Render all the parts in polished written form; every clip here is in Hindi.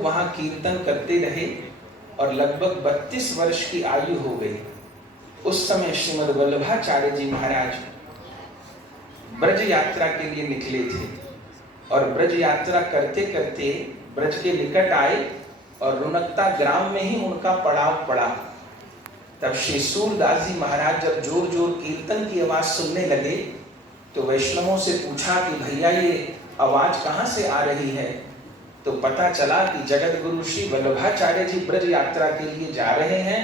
खूब वहां कीर्तन करते रहे और लगभग 32 वर्ष की आयु हो गई। उस समय श्रीमद् वल्लभाचार्य जी महाराज ब्रज यात्रा के लिए निकले थे और ब्रज यात्रा करते करते ब्रज के निकट आए और रुनकता ग्राम में ही उनका पड़ाव पड़ा। तब श्री सूरदास जी महाराज जब जोर जोर कीर्तन की आवाज सुनने लगे तो वैष्णवों से पूछा कि भैया ये आवाज कहाँ से आ रही है। तो पता चला कि जगत गुरु श्री वल्लभाचार्य जी ब्रज यात्रा के लिए जा रहे हैं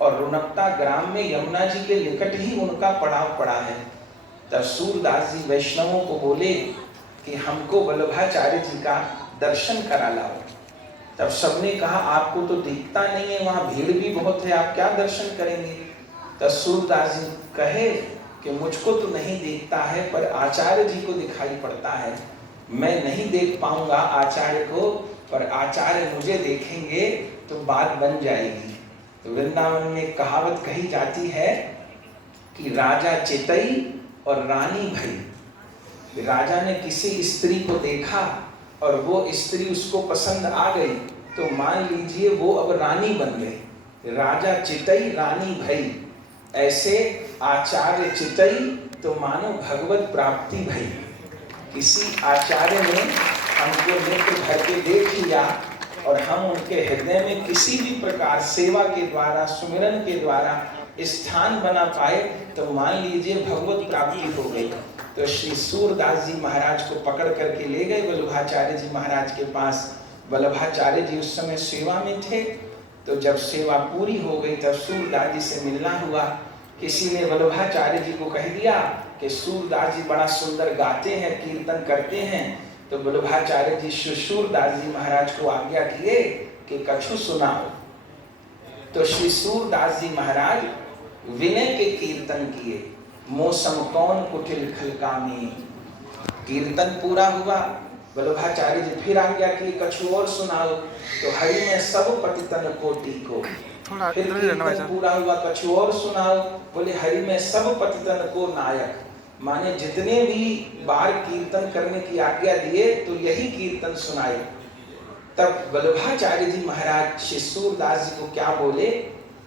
और रुनकता ग्राम में यमुना जी के निकट ही उनका पड़ाव पड़ा है। तब सूरदास जी वैष्णवों को बोले कि हमको वल्लभाचार्य जी का दर्शन करा लाओ। तब सबने कहा आपको तो दिखता नहीं है, वहां भीड़ भी बहुत है, आप क्या दर्शन करेंगे। तब सूरदास जी कहे कि मुझको तो नहीं दिखता है पर आचार्य जी को दिखाई पड़ता है, मैं नहीं देख पाऊंगा आचार्य को, पर आचार्य मुझे देखेंगे तो बात बन जाएगी। तो वृंदावन में कहावत कही जाती है कि राजा चितई और रानी भई। राजा ने किसी स्त्री को देखा और वो स्त्री उसको पसंद आ गई तो मान लीजिए वो अब रानी बन गई। राजा चितई रानी भई, ऐसे आचार्य चितई तो मानो भगवत प्राप्ति भई। किसी आचार्य ने हमको नेत्र भर के देख लिया और हम उनके हृदय में किसी भी प्रकार सेवा के द्वारा सुमिरन के द्वारा स्थान बना पाए तो मान लीजिए भगवत प्राप्ति हो गई। तो श्री सूरदास जी महाराज को पकड़ करके ले गए वल्लभाचार्य जी महाराज के पास। वल्लभाचार्य जी उस समय सेवा में थे। तो जब सेवा पूरी हो गई तब सूरदास जी से मिलना हुआ। किसी ने वल्लभाचार्य जी को कह दिया कि सूरदास जी बड़ा सुंदर गाते हैं, कीर्तन करते हैं। तो वल्लभाचार्य जी सूरदास जी महाराज को आज्ञा किए कि कछु सुनाओ। तो श्री सूरदास जी महाराज विनय के कीर्तन किए। मौसम कौन कुटिल खलकामी। कीर्तन पूरा हुआ, वल्लभाचार्य जी फिर आज्ञा की कछु और सुनाओ। तो हरि में सब पतितन कोटि को। फिर कीर्तन पूरा हुआ, कछु और सुनाओ। बोले हरि में सब पतितन को नायक। माने जितने भी बार कीर्तन करने की आज्ञा दिए तो यही कीर्तन सुनाए। तब वल्लभाचार्य जी महाराज श्री सूरदास जी को क्या बोले,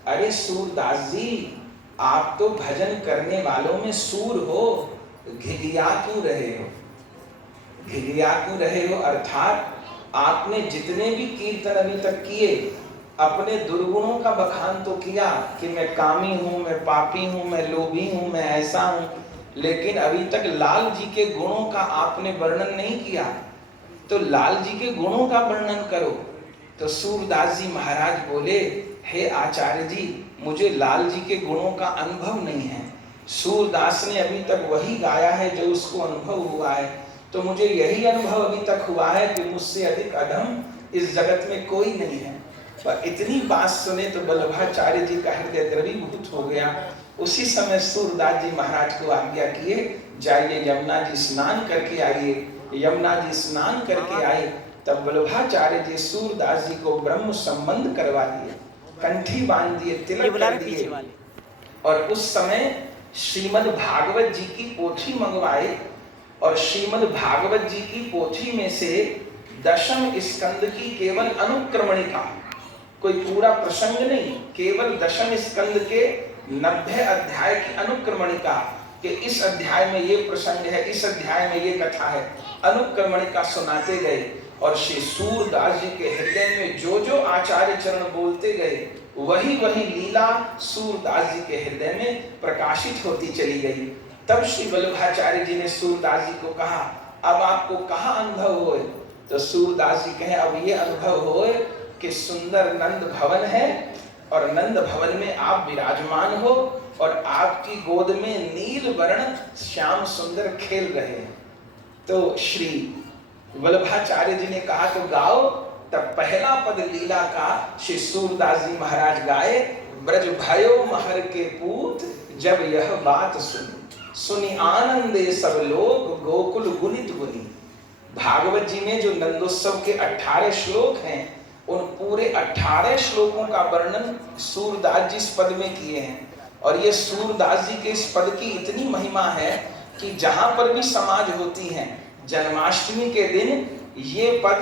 अरे सूरदास जी आप तो भजन करने वालों में सूर हो, घिघिया क्यों रहे हो। घिघिया क्यों रहे हो अर्थात आपने जितने भी कीर्तन अभी तक किए अपने दुर्गुणों का बखान तो किया कि मैं कामी हूँ, मैं पापी हूँ, मैं लोभी हूँ, मैं ऐसा हूँ, लेकिन अभी तक लाल जी के गुणों का आपने वर्णन नहीं किया। तो लाल जी के गुणों का वर्णन करो। तो सूरदास जी महाराज बोले, हे आचार्य जी मुझे लाल जी के गुणों का अनुभव नहीं है। सूरदास ने अभी तक वही गाया है जो उसको अनुभव हुआ है। तो मुझे यही अनुभव अभी तक हुआ है कि मुझसे अधिक अधम इस जगत में कोई नहीं है। पर इतनी बात सुने तो वल्लभाचार्य जी का हृदय द्रवीभूत हो गया। उसी समय सूरदास जी महाराज को आज्ञा किए, जाइए यमुना जी स्नान करके आइए। यमुना जी स्नान करके आए। तब वल्लभाचार्य जी सूरदास जी को ब्रह्म संबंध करवा दिए, कंठी बांध दिए, तिलक कर दिए। और उस समय श्रीमद् भागवत जी की पोथी मंगवाए और श्रीमद् भागवत जी की पोथी में से दशम स्कंद की केवल अनुक्रमणिका, कोई पूरा प्रसंग नहीं, केवल दशम स्कंद के 90 अध्याय की अनुक्रमणिका कि इस अध्याय में ये प्रसंग है, इस अध्याय में ये कथा है, अनुक्रमणिका सुनाते गए। और श्री सूरदास जी के हृदय में जो जो आचार्य चरण बोलते गए वही वही लीला सूरदास जी के हृदय में प्रकाशित होती चली गई। तब श्री वल्लभाचार्य जी ने सूरदास जी को कहा, अब आपको कहाँ अनुभव होए। तो सूरदास जी कहे, अब ये अनुभव होए कि सुंदर नंद भवन है और नंद भवन में आप विराजमान हो और आपकी गोद में नील वर्ण श्याम सुंदर खेल रहे हैं। तो श्री वल्लभाचार्य जी ने कहा तो गाओ। तब पहला पद लीला का श्री सूरदास जी महाराज गाए, ब्रज भयो महर के पूत जब यह बात सुनी आनंदे सब लोग गोकुल गुनित गुनी। भागवत जी में जो नंदोत्सव के 18 श्लोक हैं उन पूरे 18 श्लोकों का वर्णन सूरदास जी इस पद में किए हैं। और ये सूरदास जी के इस पद की इतनी महिमा है कि जहां पर भी समाज होती है जन्माष्टमी के दिन ये पद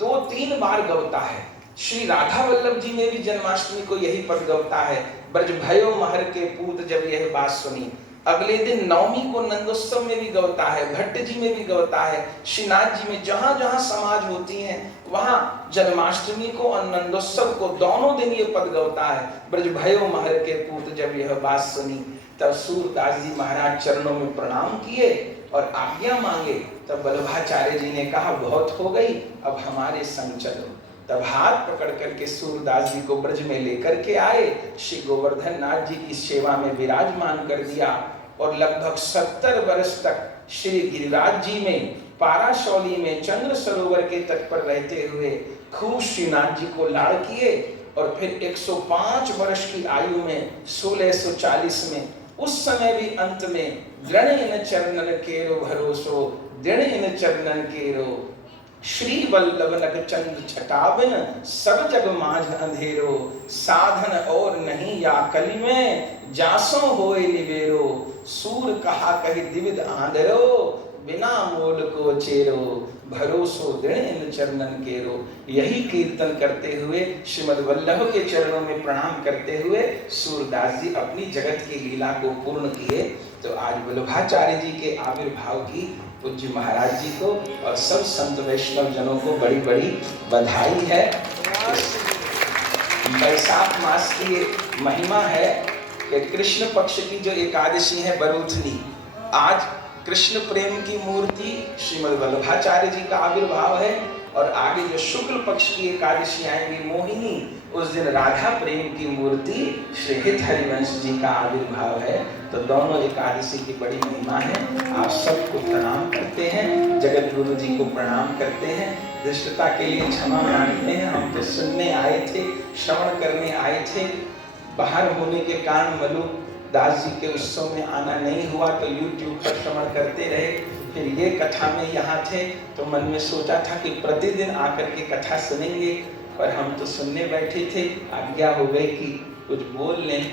2-3 बार गवता है। श्री राधा वल्लभ जी में भी जन्माष्टमी को यही पद गवता है, ब्रज भयो महर के पूत जब यह बात सुनी। अगले दिन नवमी को नंदोत्सव में भी गवता है, भट्ट जी में भी गवता है, श्रीनाथ जी में, जहां जहां समाज होती हैं वहां जन्माष्टमी को और नंदोत्सव को दोनों दिन ये पद गवता है, ब्रज भयो महर के पूत जब यह बात सुनी। तब सूरदास जी महाराज चरणों में प्रणाम किए और आज्ञा मांगे। तब वल्लभाचार्य जी ने कहा बहुत हो गई, अब हमारे संग चलो। तब हाथ पकड़ करके सूरदास जी को ब्रज में लेकर के आए, श्री गोवर्धन नाथ जी की सेवा में विराजमान कर दिया और लगभग 70 वर्ष तक श्री गिरिराज जी में पाराशौली में चंद्र सरोवर के तट पर रहते हुए खूब श्रीनाथ जी को लाड़ किए। और फिर 105 वर्ष की आयु में 1640 में, उस समय भी अंत में दृढ़ इन चरणन केरो भरोसो, दृढ़ इन चरणन केरो, श्री वल्लभ नग चंद छटावन सब जग माझ अंधेरो, साधन और नहीं या कली में जासो होए निवेरो, सूर कहा कही दिविद आंधरो, बिना मोल को चेरो, भरोसो दृढ़ इन चरणन केरो। यही कीर्तन करते हुए श्रीमद् वल्लभ के चरणों में प्रणाम करते हुए सूरदास जी अपनी जगत की लीला को पूर्ण किए। तो आज वल्लभाचार्य जी के आविर्भाव की पूज्य महाराज जी को और सब संत वैष्णव जनों को बड़ी बड़ी बधाई है। बैसाख मास की महिमा है कि कृष्ण पक्ष की जो एकादशी है बरूथनी, आज कृष्ण प्रेम की मूर्ति श्रीमद् वल्लभाचार्य जी का आविर्भाव है, और आगे जो शुक्ल पक्ष की एकादशी आएंगी मोहिनी, उस दिन राधा प्रेम की मूर्ति श्री हित हरिवंश जी का आविर्भाव है। तो दोनों एकादशी की बड़ी महिमा है। आप सबको प्रणाम करते हैं, जगत गुरु जी को प्रणाम करते हैं, धृष्टता के लिए क्षमा मांगते हैं। हम तो सुनने आए थे, श्रवण करने आए थे, बाहर होने के कारण मलुक दास जी के उत्सव में आना नहीं हुआ, तो YouTube पर श्रवण करते रहे। फिर ये कथा में यहाँ थे तो मन में सोचा था कि प्रतिदिन आकर के कथा सुनेंगे, पर हम तो सुनने बैठे थे, आज्ञा हो गई कि कुछ बोल लें।